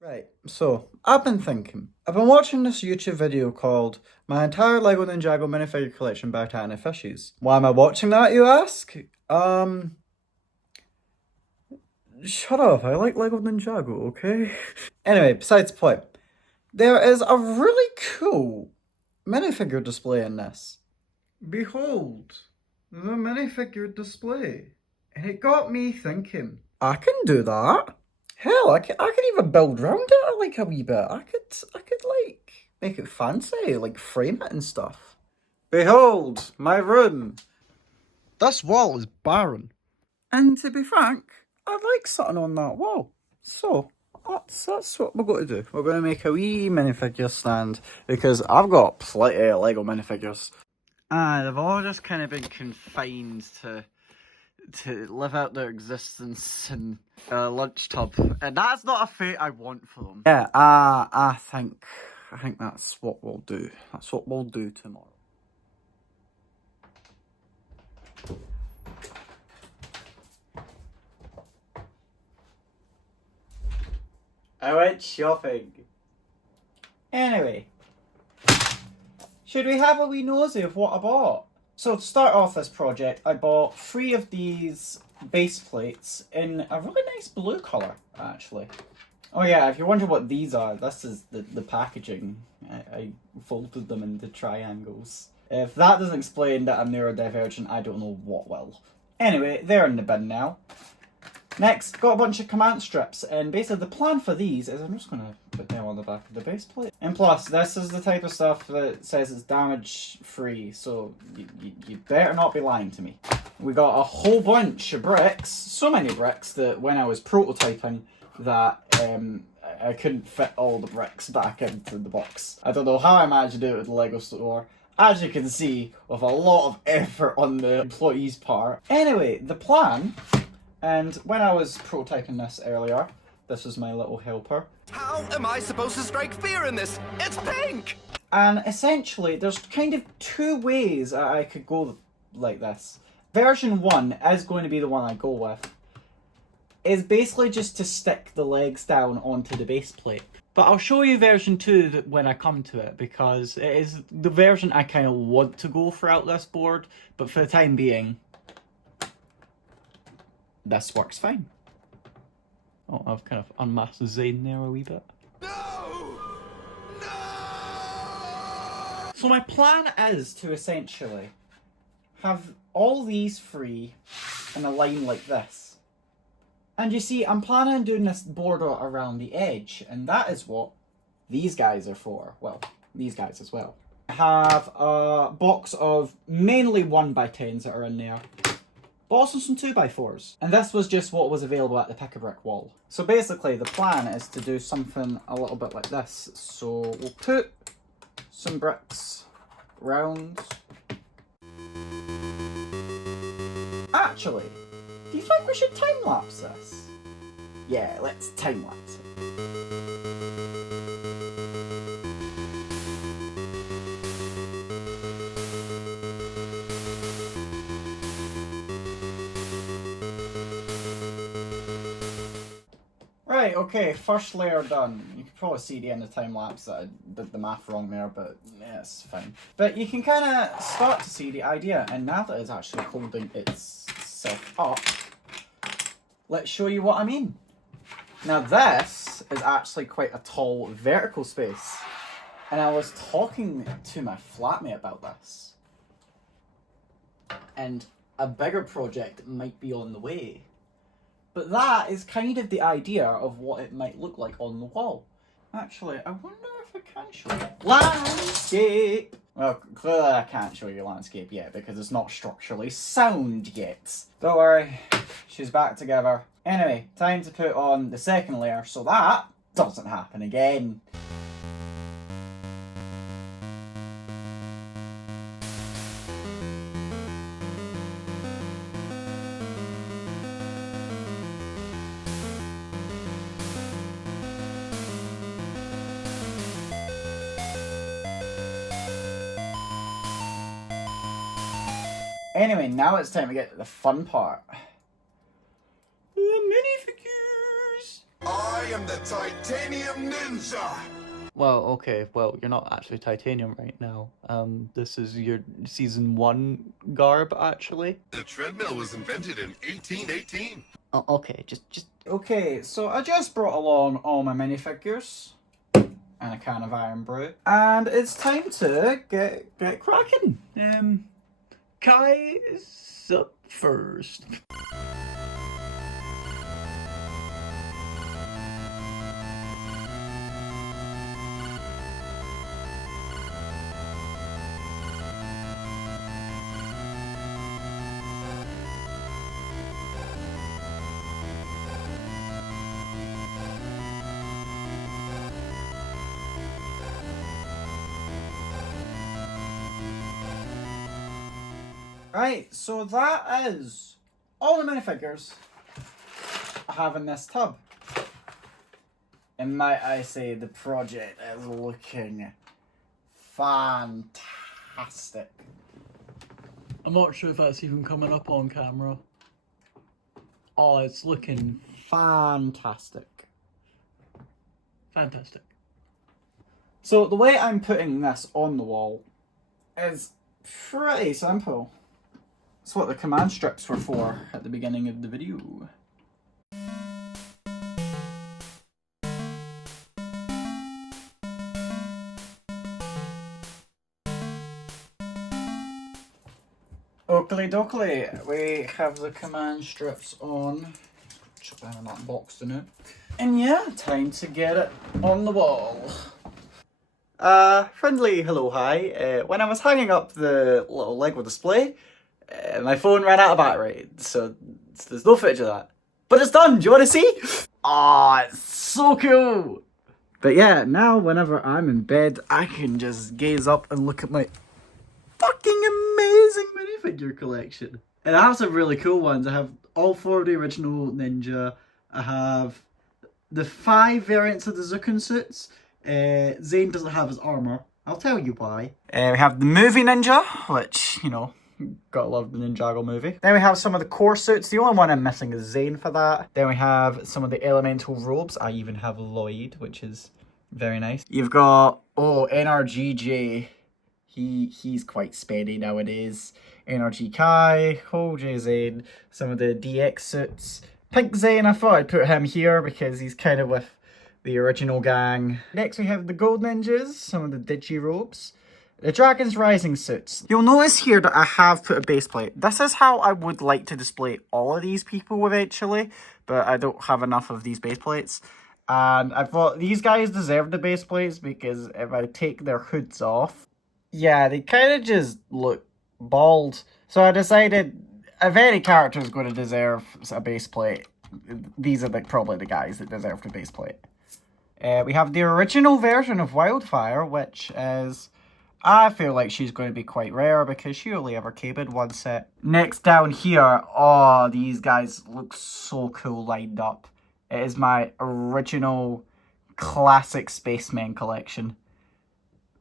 Right, so I've been thinking. I've been watching this YouTube video called My Entire LEGO Ninjago Minifigure Collection by Tiny Fishes. Why am I watching that, you ask? Shut up, I like LEGO Ninjago, okay? Anyway, besides the point. There is a really cool minifigure display in this. Behold, the minifigure display. And it got me thinking, I can do that. Hell, I could even build around it like a wee bit. I could like make it fancy, like frame it and stuff. Behold, my room. This wall is barren. And to be frank, I'd like something on that wall. So that's what we're going to do. We're going to make a wee minifigure stand because I've got plenty of Lego minifigures. And they've all just kind of been confined to live out their existence in a lunch tub, and that's not a fate I want for them. Yeah, I think that's what we'll do. That's what we'll do tomorrow. I went shopping. Anyway, should we have a wee nosy of what I bought? So to start off this project, I bought 3 of these base plates in a really nice blue colour, actually. Oh yeah, if you're wondering what these are, this is the packaging. I folded them into triangles. If that doesn't explain that I'm neurodivergent, I don't know what will. Anyway, they're in the bin now. Next, got a bunch of command strips, and basically the plan for these is I'm just going to put them on the back of the base plate. And plus, this is the type of stuff that says it's damage free, so you better not be lying to me. We got a whole bunch of bricks, so many bricks that when I was prototyping that I couldn't fit all the bricks back into the box. I don't know how I managed to do it with the LEGO store. As you can see, with a lot of effort on the employee's part. Anyway, the plan. And when I was prototyping this earlier, this was my little helper. How am I supposed to strike fear in this? It's pink! And essentially, there's kind of 2 ways I could go like this. Version 1 is going to be the one I go with. Is basically just to stick the legs down onto the base plate. But I'll show you version 2 when I come to it, because it is the version I kind of want to go throughout this board, but for the time being, this works fine. Oh, I've kind of unmasked Zane there a wee bit. No! No! So my plan is to essentially have all these 3 in a line like this. And you see, I'm planning on doing this border around the edge, and that is what these guys are for. Well, these guys as well. I have a box of mainly 1x10s that are in there. But also some 2x4s. And this was just what was available at the pick-a-brick wall. So basically the plan is to do something a little bit like this. So we'll put some bricks round. Actually, do you think we should time-lapse this? Yeah, let's time-lapse it. Right, okay, first layer done. You can probably see the end of time lapse that I did the math wrong there, but yeah, it's fine. But you can kind of start to see the idea, and now that it's actually holding itself up, let's show you what I mean. Now this is actually quite a tall vertical space, and I was talking to my flatmate about this, and a bigger project might be on the way. But that is kind of the idea of what it might look like on the wall. Actually, I wonder if I can show you. Landscape! Well, clearly I can't show you landscape yet because it's not structurally sound yet. Don't worry, she's back together. Anyway, time to put on the second layer so that doesn't happen again. Anyway, now it's time to get to the fun part. The minifigures! Are am the Titanium Ninja! Well, okay, well, you're not actually titanium right now. This is your season 1 garb, actually. The treadmill was invented in 1818. Oh, okay, just... Okay, so I just brought along all my minifigures and a can of Iron Brew, and it's time to get cracking. Kai is up first. Right, so that is all the minifigures I have in this tub. And might I say, the project is looking fantastic. I'm not sure if that's even coming up on camera. Oh, it's looking fantastic. Fantastic. So the way I'm putting this on the wall is pretty simple. That's what the command strips were for at the beginning of the video. Oakley dokley, we have the command strips on. Chuck them in that box in it. And yeah, time to get it on the wall. Friendly hello hi. When I was hanging up the little LEGO display, my phone ran out of battery, so there's no footage of that. But it's done! Do you want to see? Oh, it's so cool! But yeah, now whenever I'm in bed, I can just gaze up and look at my fucking amazing minifigure collection. And I have some really cool ones. I have all 4 of the original Ninja. I have the 5 variants of the Zukin suits. Zane doesn't have his armor. I'll tell you why. We have the movie Ninja, which, you know, gotta love the Ninjago movie. Then we have some of the core suits. The only one I'm missing is Zane for that. Then we have some of the elemental robes. I even have Lloyd, which is very nice. You've got, oh, NRGJ. He's quite speedy nowadays. NRG Kai, OJ Zane, some of the DX suits. Pink Zane, I thought I'd put him here because he's kind of with the original gang. Next we have the Gold Ninjas, some of the Digi robes. The Dragon's Rising suits. You'll notice here that I have put a base plate. This is how I would like to display all of these people eventually, but I don't have enough of these base plates. And I thought these guys deserve the base plates because if I take their hoods off, yeah, they kind of just look bald. So I decided if any character is going to deserve a base plate, these are probably the guys that deserve the base plate. We have the original version of Wildfire, which is, I feel like she's going to be quite rare because she only ever came in one set. Next down here, oh, these guys look so cool lined up. It is my original classic Spaceman collection.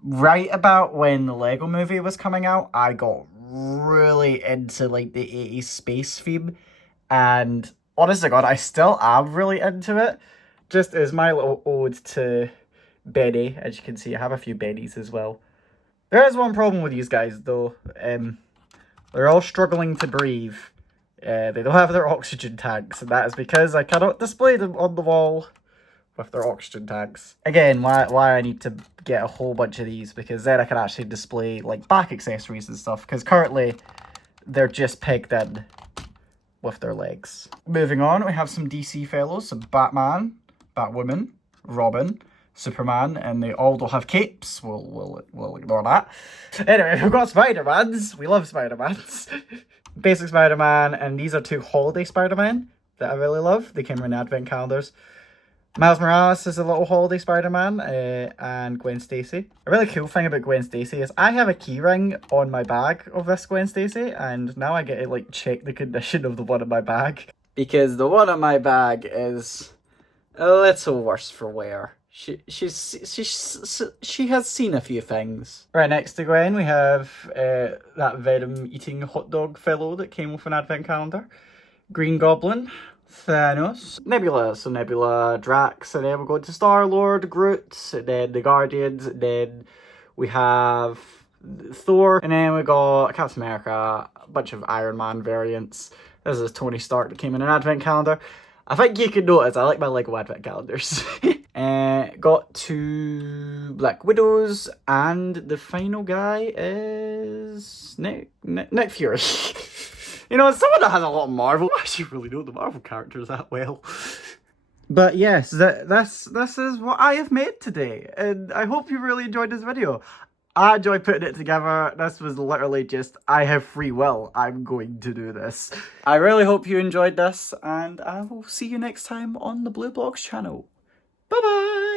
Right about when the LEGO movie was coming out, I got really into like the 80s space theme. And honest to God, I still am really into it. Just as my little ode to Benny. As you can see, I have a few Bennies as well. There is one problem with these guys though. They're all struggling to breathe. They don't have their oxygen tanks, and that is because I cannot display them on the wall with their oxygen tanks. Again, why I need to get a whole bunch of these, because then I can actually display like back accessories and stuff, because currently they're just pegged in with their legs. Moving on, we have some DC fellows, so Batman, Batwoman, Robin, Superman, and they all don't have capes. We'll ignore that. Anyway, we've got Spider-Mans. We love Spider-Mans. Basic Spider-Man, and these are 2 holiday Spider-Man that I really love. They came in advent calendars. Miles Morales is a little holiday Spider-Man, and Gwen Stacy. A really cool thing about Gwen Stacy is I have a keyring on my bag of this Gwen Stacy, and now I get to like check the condition of the one in my bag. Because the one in my bag is a little worse for wear. She has seen a few things. Right next to Gwen, we have that Venom eating hot dog fellow that came with an advent calendar. Green Goblin, Thanos, Nebula, so Nebula, Drax, and then we're going to Star-Lord, Groot, and then the Guardians, and then we have Thor, and then we got Captain America, a bunch of Iron Man variants. This is Tony Stark that came in an advent calendar. I think you can notice I like my LEGO advent calendars. Got 2 Black Widows, and the final guy is Nick Fury. You know, as someone that has a lot of Marvel, I actually really know the Marvel characters that well. But yes, this is what I have made today, and I hope you really enjoyed this video. I enjoyed putting it together. This was literally just, I have free will. I'm going to do this. I really hope you enjoyed this, and I will see you next time on the Blue Blogs channel. Bye-bye!